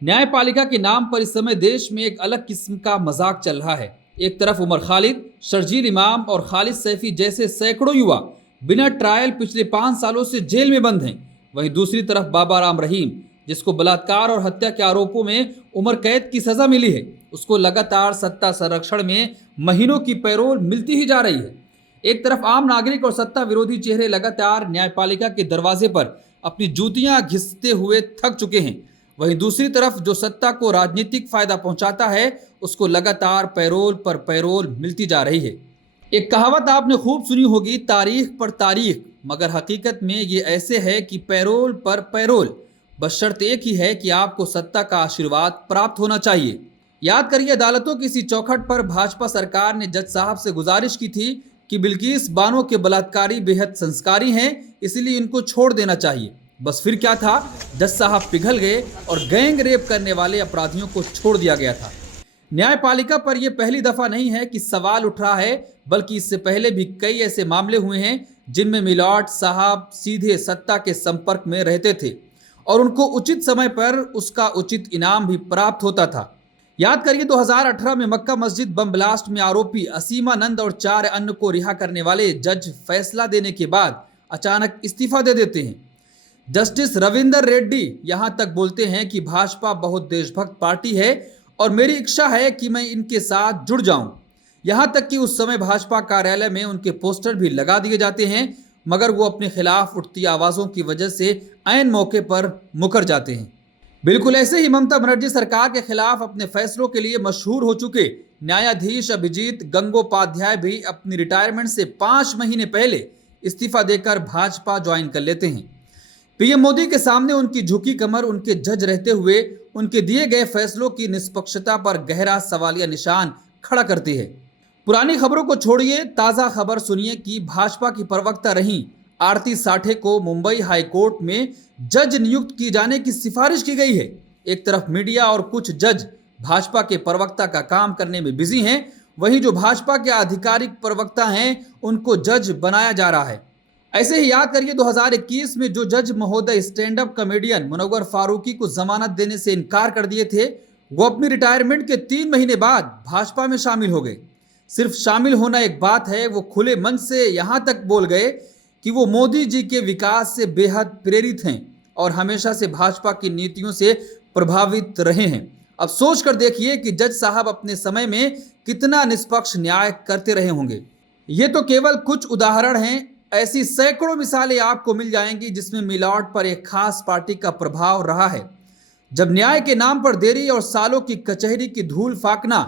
न्यायपालिका के नाम पर इस समय देश में एक अलग किस्म का मजाक चल रहा है। एक तरफ उमर खालिद, शर्जील इमाम और खालिद सैफी जैसे सैकड़ों युवा बिना ट्रायल पिछले 5 सालों से जेल में बंद हैं। वहीं दूसरी तरफ बाबा राम रहीम, जिसको बलात्कार और हत्या के आरोपों में उम्र कैद की सजा मिली है, उसको लगातार सत्ता संरक्षण में महीनों की पैरोल मिलती ही जा रही है। एक तरफ आम नागरिक और सत्ता विरोधी चेहरे लगातार न्यायपालिका के दरवाजे पर अपनी जूतियां घिसते हुए थक चुके हैं। वहीं दूसरी तरफ जो सत्ता को राजनीतिक फायदा पहुंचाता है, उसको लगातार पैरोल पर पैरोल मिलती जा रही है। एक कहावत आपने खूब सुनी होगी, तारीख पर तारीख, मगर हकीकत में ये ऐसे है कि पैरोल पर पैरोल। बस शर्त एक ही है कि आपको सत्ता का आशीर्वाद प्राप्त होना चाहिए। याद करिए, अदालतों की इसी चौखट पर भाजपा सरकार ने जज साहब से गुजारिश की थी कि बिल्किस बानो के बलात्कारी बेहद संस्कारी हैं, इसलिए इनको छोड़ देना चाहिए। बस फिर क्या था, जज साहब पिघल गए और गैंग रेप करने वाले अपराधियों को छोड़ दिया गया था। न्यायपालिका पर यह पहली दफा नहीं है कि सवाल उठ रहा है, बल्कि इससे पहले भी कई ऐसे मामले हुए हैं जिनमें मिलावट साहब सीधे सत्ता के संपर्क में रहते थे और उनको उचित समय पर उसका उचित इनाम भी प्राप्त होता था। याद करिए, 2018 में मक्का मस्जिद बम ब्लास्ट में आरोपी असीमानंद और 4 अन्य को रिहा करने वाले जज फैसला देने के बाद अचानक इस्तीफा दे देते हैं। जस्टिस रविंदर रेड्डी यहां तक बोलते हैं कि भाजपा बहुत देशभक्त पार्टी है और मेरी इच्छा है कि मैं इनके साथ जुड़ जाऊं। यहां तक कि उस समय भाजपा कार्यालय में उनके पोस्टर भी लगा दिए जाते हैं, मगर वो अपने खिलाफ उठती आवाजों की वजह से ऐन मौके पर मुकर जाते हैं। बिल्कुल ऐसे ही ममता बनर्जी सरकार के खिलाफ अपने फैसलों के लिए मशहूर हो चुके न्यायाधीश अभिजीत गंगोपाध्याय भी अपनी रिटायरमेंट से 5 महीने पहले इस्तीफा देकर भाजपा ज्वाइन कर लेते हैं। पीएम मोदी के सामने उनकी झुकी कमर उनके जज रहते हुए उनके दिए गए फैसलों की निष्पक्षता पर गहरा सवालिया निशान खड़ा करती है। पुरानी खबरों को छोड़िए, ताज़ा खबर सुनिए कि भाजपा की प्रवक्ता रही आरती साठे को मुंबई हाई कोर्ट में जज नियुक्त किए जाने की सिफारिश की गई है। एक तरफ मीडिया और कुछ जज भाजपा के प्रवक्ता का काम करने में बिजी हैं, वहीं जो भाजपा के आधिकारिक प्रवक्ता हैं उनको जज बनाया जा रहा है। ऐसे ही याद करिए, 2021 में जो जज महोदय stand up comedian Munawar Faruqui को जमानत देने से इनकार कर दिए थे, वो अपनी रिटायरमेंट के 3 महीने बाद भाजपा में शामिल हो गए। सिर्फ शामिल होना एक बात है, वो खुले मन से यहां तक बोल गए कि वो मोदी जी के विकास से बेहद प्रेरित हैं और हमेशा से भाजपा की नीतियों से प्रभावित रहे हैं। अब सोच कर देखिए कि जज साहब अपने समय में कितना निष्पक्ष न्याय करते रहे होंगे। ये तो केवल कुछ उदाहरण हैं, ऐसी सैकड़ों मिसालें आपको मिल जाएंगी जिसमें मिलावट पर एक खास पार्टी का प्रभाव रहा है। जब न्याय के नाम पर देरी और सालों की कचहरी की धूल फाकना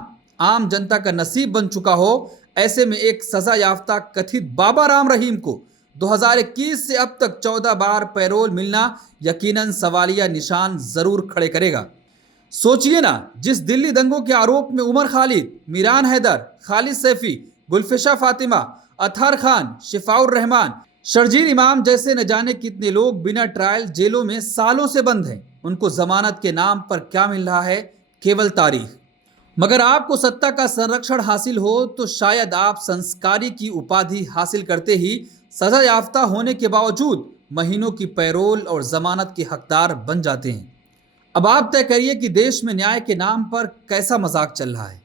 आम जनता का नसीब बन चुका हो, ऐसे में एक सजा याफ्ता कथित बाबा राम रहीम को 2021 से अब तक 14 बार पैरोल मिलना यकीनन सवालिया निशान जरूर खड़े करेगा। सोचिए ना, जिस दिल्ली दंगों के आरोप में उमर खालिद, मीरान हैदर, खालिद सैफी, गुलफिशा फातिमा, अतहर खान, शिफाउर रहमान, शर्जील इमाम जैसे न जाने कितने लोग बिना ट्रायल जेलों में सालों से बंद हैं, उनको जमानत के नाम पर क्या मिल रहा है? केवल तारीख। मगर आपको सत्ता का संरक्षण हासिल हो तो शायद आप संस्कारी की उपाधि हासिल करते ही सजा याफ्ता होने के बावजूद महीनों की पैरोल और जमानत के हकदार बन जाते हैं। अब आप तय करिए कि देश में न्याय के नाम पर कैसा मजाक चल रहा है।